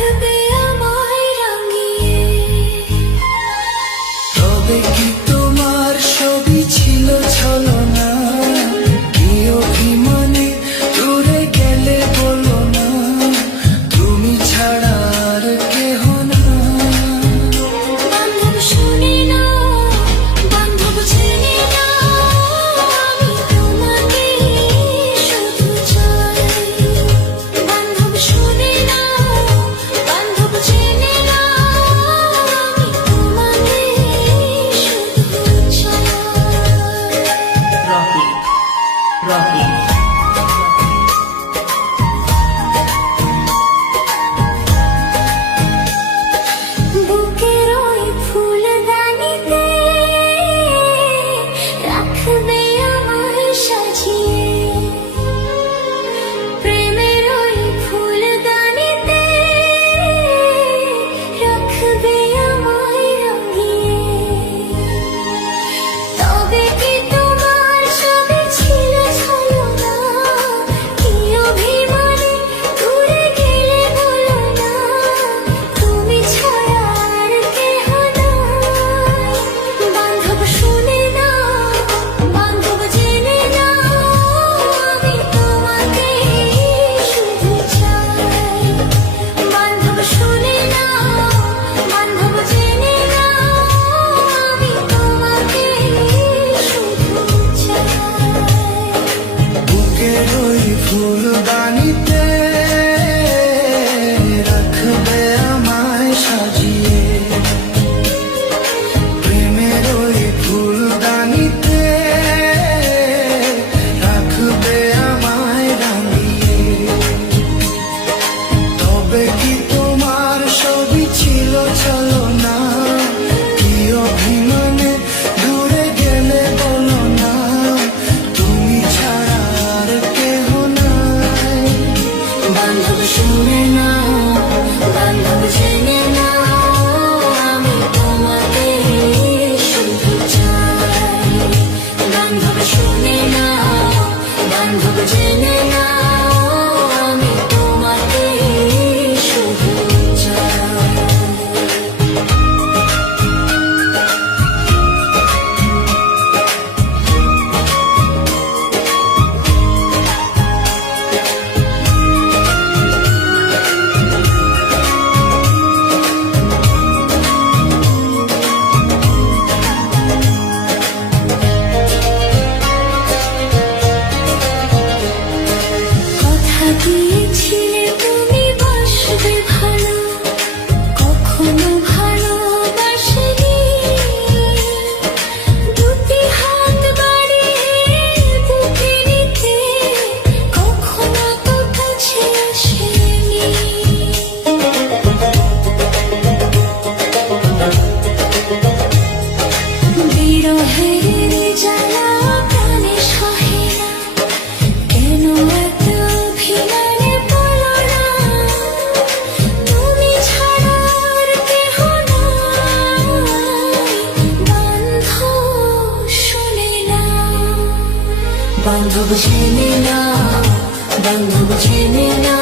রাখবে আমায় রাঙিয়ে। তবে কি তোমার সবই ছিল ছলনা? কি অভিমানে দূরে গেলে বলো না, তুমি ছাড়া আর কেহ না। বান্ধব শুনে না, বান্ধব চেনে না, আমি তোমাকে শুধু চাই। বান্ধব শুনে না, বান্ধব চেনে না, আমি তোমাকে শুধু চাই। রকি রকি বুকের ওই ফুলদানিতে রাখবে আমায় সাজিয়ে। প্রেমের ওই ফুলদানিতে রাখবে আমায় রাঙিয়ে। তবে কি তোমার সবই ছিল ছলনা? কি অভিমানে দূরে গেলে বলো না, তুমি ছাড়া আর কেহ নাই। বান্ধব শুনে না, বান্ধব জেনে না, আমি তোমাকে শুধু চাই। বান্ধব শুনে না, বান্ধব জেনে না, আমি তোমাকে শুধু চাই। বুকের ওই ফুলদানিতে রাখবে আমায় সাজিয়ে। প্রেমের ওই ফুলদানিতে রাখবে আমায় রাঙিয়ে। তবে কি তোমার সবই ছিল ছলনা? কি অভিমানে দূরে গেলে বলো না, তুমি ছাড়া আর কেহ নাই। বান্ধব শুনে না, বান্ধব জেনে না, আমি তোমাকে শুধু চাই। বান্ধব শুনে না, বান্ধব জেনে না, আমি তোমাকে শুধু চাই। কথা দিয়েছিলে তুমি বাসবে ভালো, কখনো ভালোবাসিনি। দুটি হাত বাড়িয়ে বুকে নিতে কখনো তো কাছে আসেনি। বিরহের জ্বালা প্রাণে সহে না, কেন এত অভিমানে বলো না, তুমি ছাড়া আর কেহ নাই। বান্ধব শুনে না, বান্ধব জেনে না, বান্ধব জেনে না,